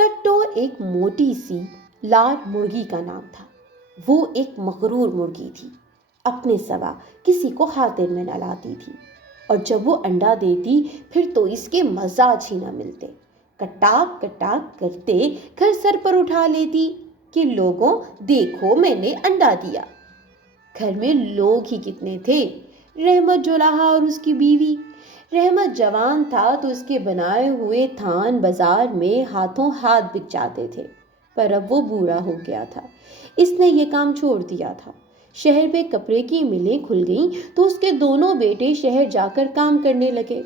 کٹو ایک موٹی سی لال مرغی کا نام تھا۔ وہ ایک مغرور مرغی تھی، اپنے سوا کسی کو خاطر میں نہ لاتی تھی، اور جب وہ انڈا دیتی پھر تو اس کے مزاج ہی نہ ملتے۔ کٹاک کٹاک کرتے گھر سر پر اٹھا لیتی کہ لوگوں دیکھو میں نے انڈا دیا۔ گھر میں لوگ ہی کتنے تھے، رحمت جولاہا اور اس کی بیوی۔ رحمت جوان تھا تو اس کے بنائے ہوئے تھان بازار میں ہاتھوں ہاتھ بک جاتے تھے، پر اب وہ بوڑھا ہو گیا تھا، اس نے یہ کام چھوڑ دیا تھا۔ شہر میں کپڑے کی ملیں کھل گئیں تو اس کے دونوں بیٹے شہر جا کر کام کرنے لگے۔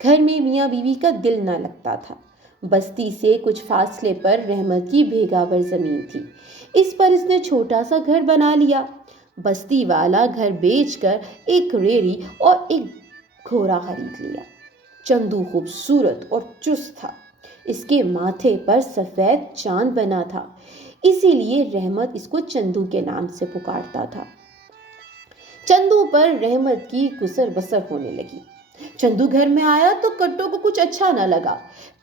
گھر میں میاں بیوی کا دل نہ لگتا تھا۔ بستی سے کچھ فاصلے پر رحمت کی بھیگاور زمین تھی، اس پر اس نے چھوٹا سا گھر بنا لیا۔ بستی والا گھر بیچ کر ایک ریڑھی اور ایک گھوڑا خرید لیا۔ چندو خوبصورت اور چست تھا، اس کے ماتھے پر سفید چاند بنا تھا، اسی لیے رحمت اس کو چندو کے نام سے پکارتا تھا۔ چندو پر رحمت کی گزر بسر ہونے لگی۔ چندو گھر میں آیا تو کٹو کو کچھ اچھا نہ لگا۔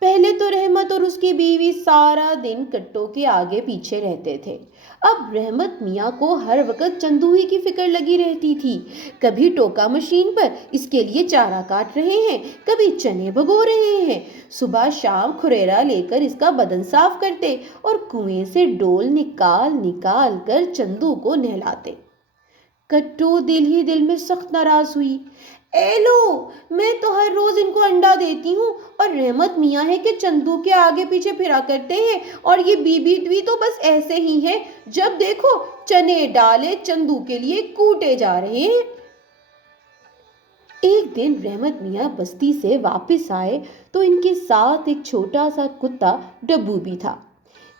پہلے تو رحمت اور اس کی بیوی سارا دن کٹو کے آگے پیچھے رہتے تھے، اب رحمت میاں کو ہر وقت چندو ہی کی فکر لگی رہتی تھی۔ کبھی ٹوکا مشین پر اس کے لیے چارہ کاٹ رہے ہیں، کبھی چنے بھگو رہے ہیں، صبح شام کھریرا لے کر اس کا بدن صاف کرتے اور کنویں سے ڈول نکال نکال کر چندو کو نہلاتے۔ کٹو دل ہی دل میں سخت ناراض ہوئی۔ اے لو، میں تو ہر روز ان کو انڈا دیتی ہوں اور رحمت میاں ہے کہ چندو کے آگے پیچھے پھرا کرتے ہیں، اور یہ بیوی بھی تو بس ایسے ہی ہیں، جب دیکھو چنے ڈالے چندو کے لیے کوٹے جا رہے ہیں۔ ایک دن رحمت میاں بستی سے واپس آئے تو ان کے ساتھ ایک چھوٹا سا کتا ڈبو بھی تھا۔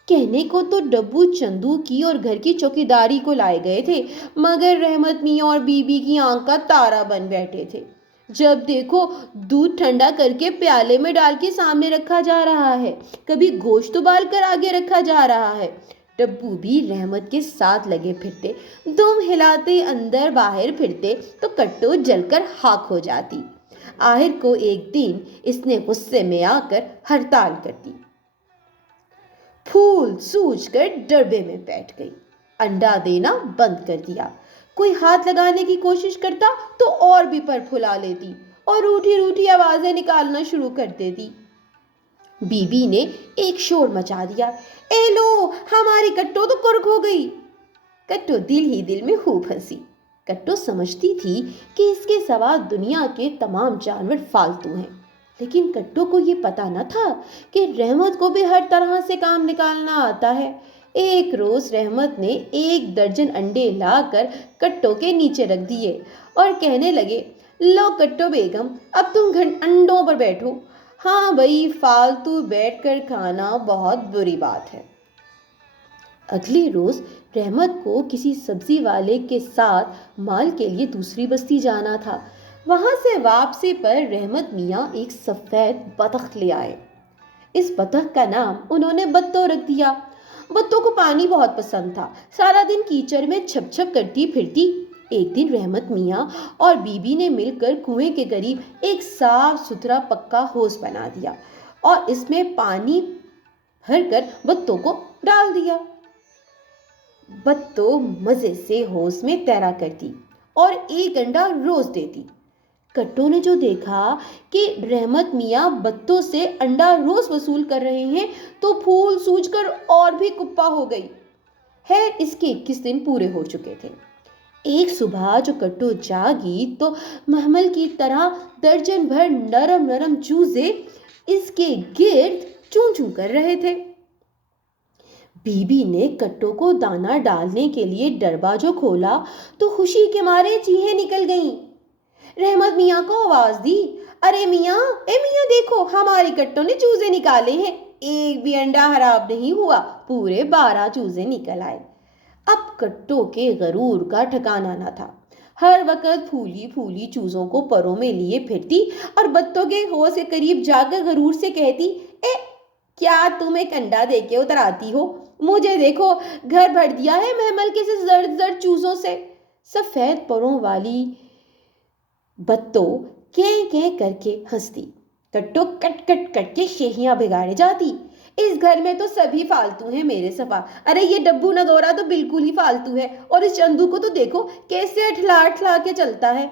کہنے کو تو ڈبو چندو کی اور گھر کی چوکیداری کو لائے گئے تھے، مگر رحمت میاں اور بیوی کی آنکھ کا تارا بن بیٹھے تھے۔ جب دیکھو دودھ ٹھنڈا کر کے پیالے میں ڈال کے سامنے رکھا جا رہا ہے، کبھی گوشت ابال کر آگے رکھا جا رہا ہے۔ ڈبو بھی رحمت کے ساتھ لگے پھرتے، دم ہلاتے اندر باہر پھرتے تو کٹو جل کر خاک ہو جاتی۔ آخر کو ایک دن اس نے غصے میں آ کر ہڑتال کر دی، پھول سوج کر ڈربے میں بیٹھ گئی، انڈا دینا بند کر دیا۔ کوئی ہاتھ لگانے کی کوشش کرتا تو اور بھی پر پھلا لیتی اور روٹھی روٹھی آوازیں نکالنا شروع کر دیتی۔ بیوی نے ایک شور مچا دیا، اے لو، ہماری کٹو تو کرک ہو گئی۔ کٹو دل ہی دل میں خوب ہنسی۔ کٹو سمجھتی تھی کہ اس کے سوا دنیا کے تمام جانور فالتو ہیں، لیکن کٹو کو یہ پتا نہ تھا کہ رحمت کو بھی ہر طرح سے کام نکالنا آتا ہے۔ ایک روز رحمت نے 1 درجن انڈے لا کر کٹو کے نیچے رکھ دیے اور کہنے لگے، لو کٹو بیگم، اب تم انڈوں پر بیٹھو۔ ہاں بھائی، فالتو بیٹھ کر کھانا بہت بری بات ہے۔ اگلے روز رحمت کو کسی سبزی والے کے ساتھ مال کے لیے دوسری بستی جانا تھا۔ وہاں سے واپسی پر رحمت میاں ایک سفید بطخ لے آئے۔ اس بطخ کا نام انہوں نے بتو رکھ دیا۔ بتو کو پانی بہت پسند تھا، سارا دن کیچڑ میں چھپ چھپ کرتی پھرتی۔ ایک دن رحمت میاں اور بیوی نے مل کر کنویں کے قریب ایک صاف ستھرا پکا حوض بنا دیا اور اس میں پانی بھر کر بتو کو ڈال دیا۔ بتو مزے سے حوض میں تیرا کرتی اور 1 انڈا روز دیتی۔ کٹو نے جو دیکھا کہ رحمت میاں بتوں سے انڈا روز وصول کر رہے ہیں تو پھول سوج کر اور بھی کپا ہو گئی۔ خیر، اس کے 21 دن پورے ہو چکے تھے۔ ایک صبح جو کٹو جاگی تو محمل کی طرح درجن بھر نرم نرم چوزے اس کے گرد چوں چوں کر رہے تھے۔ بیوی نے کٹو کو دانا ڈالنے کے لیے ڈربا جو کھولا تو خوشی کے مارے چیخیں نکل گئیں۔ رحمت میاں کو آواز دی، ارے میاں، اے میاں دیکھو، ہماری کٹو نے چوزے نکالے ہیں، ایک بھی انڈا خراب نہیں ہوا، پورے 12 چوزے نکل آئے۔ اب کٹو کے غرور کا ٹھکانہ نہ تھا، ہر وقت پھولی پھولی چوزوں کو پروں میں لیے پھرتی اور بتوں کے حوض کے قریب جا کر غرور سے کہتی، اے کیا تم ایک انڈا دے کے اتر آتی ہو؟ مجھے دیکھو، گھر بھر دیا ہے محمل کے سے زرد زرد چوزوں سے۔ سفید پروں والی بتو کیں کیں کر کے ہنستی، کٹو کٹ کٹ کٹ کے شہیاں بگاڑے جاتی، اس گھر میں تو سبھی فالتو ہیں میرے صفا. ارے یہ ڈبو نگورا تو بالکل ہی فالتو ہے, اور اس چندو کو تو دیکھو کیسے اٹھلا اٹھلا کے چلتا ہے.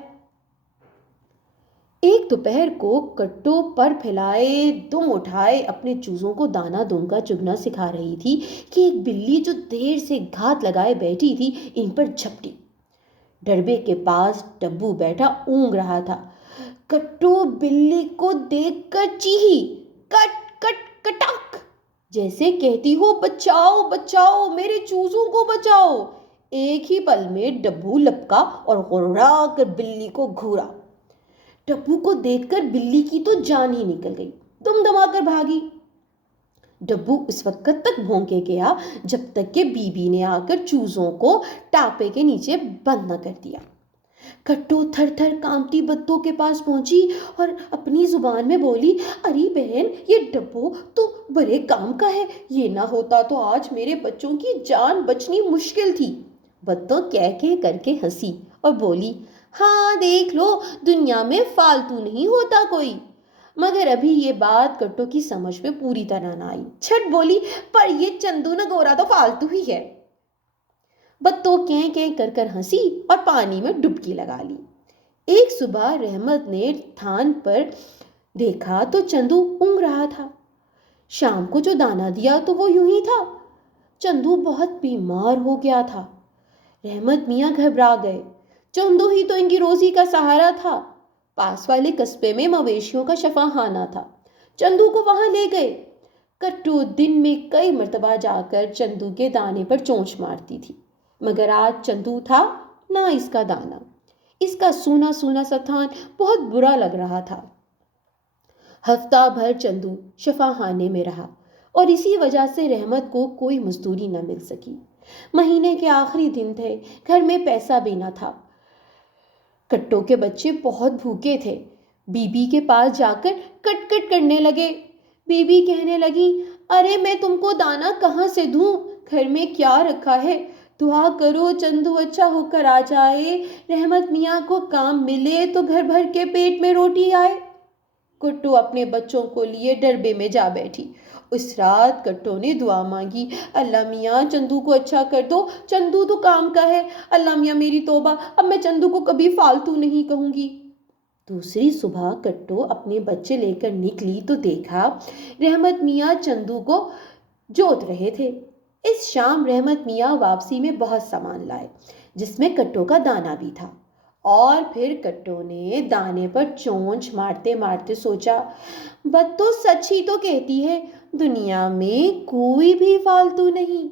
ایک دوپہر کو کٹو پر پھیلائے دم اٹھائے اپنے چوزوں کو دانا دونگا چگنا سکھا رہی تھی کہ ایک بلی جو دیر سے گھات لگائے بیٹھی تھی ان پر جھپٹی. ڈربے کے پاس ڈبو بیٹھا اونگ رہا تھا. کٹو بلی کو دیکھ کر چیخی, کٹ کٹ کٹاک, جیسے کہتی ہو بچاؤ بچاؤ میرے چوزوں کو بچاؤ. ایک ہی پل میں ڈبو لپکا اور غرا کر بلی کو گھورا. ڈبو کو دیکھ کر بلی کی تو جان ہی نکل گئی, دم دما کر بھاگی. ڈبو اس وقت تک بھونکے گیا جب تک کہ بی نے آ کر چوزوں کو ٹاپے کے نیچے بند نہ کر دیا. کٹو تھر تھر کانپتی بتوں کے پاس پہنچی اور اپنی زبان میں بولی, اری بہن یہ ڈبو تو بڑے کام کا ہے, یہ نہ ہوتا تو آج میرے بچوں کی جان بچنی مشکل تھی. بتوں کہہ کر کے ہنسی اور بولی, ہاں دیکھ لو دنیا میں فالتو نہیں ہوتا کوئی. مگر ابھی یہ بات کٹو کی سمجھ میں پوری طرح نہ آئی. چھٹ بولی, پر یہ چندو نگورا تو فالتو ہی ہے. بتوں کیں کر کر ہنسی اور پانی میں ڈبکی لگا لی. ایک صبح رحمت نے تھان پر دیکھا تو چندو اونگ رہا تھا. شام کو جو دانا دیا تو وہ یوں ہی تھا. چندو بہت بیمار ہو گیا تھا. رحمت میاں گھبرا گئے. چندو ہی تو ان کی روزی کا سہارا تھا. پاس والے قصبے میں مویشیوں کا شفا خانہ تھا. چندو کو وہاں لے گئے. کٹو دن میں کئی مرتبہ جا کر چندو کے دانے پر چونچ مارتی تھی, مگر آج چندو تھا نہ اس کا دانا. اس کا سونا سونا سا تھان بہت برا لگ رہا تھا. ہفتہ بھر چندو شفا خانے میں رہا اور اسی وجہ سے رحمت کو کوئی مزدوری نہ مل سکی. مہینے کے آخری دن تھے, گھر میں پیسہ بھی نہ تھا. کٹو کے بچے بہت بھوکے تھے. بی کے پاس جا کر کٹ کٹ کرنے لگے. بی کہنے لگی, ارے میں تم کو دانا کہاں سے دوں, گھر میں کیا رکھا ہے, دعا کرو چندو اچھا ہو کر آ جائے, رحمت میاں کو کام ملے تو گھر بھر کے پیٹ میں روٹی آئے. کٹو اپنے بچوں کو لیے ڈربے میں جا بیٹھی. اس رات کٹو نے دعا مانگی, اللہ میاں چندو کو اچھا کر دو, چندو تو کام کا ہے, اللہ میاں میری توبہ, اب میں چندو کو کبھی فالتو نہیں کہوں گی. دوسری صبح کٹو اپنے بچے لے کر نکلی تو دیکھا رحمت میاں چندو کو جوت رہے تھے. اس شام رحمت میاں واپسی میں بہت سامان لائے جس میں کٹو کا دانا بھی تھا. اور پھر کٹو نے دانے پر چونچ مارتے مارتے سوچا, بت تو سچ ہی تو کہتی ہے, دنیا میں کوئی بھی فالتو نہیں.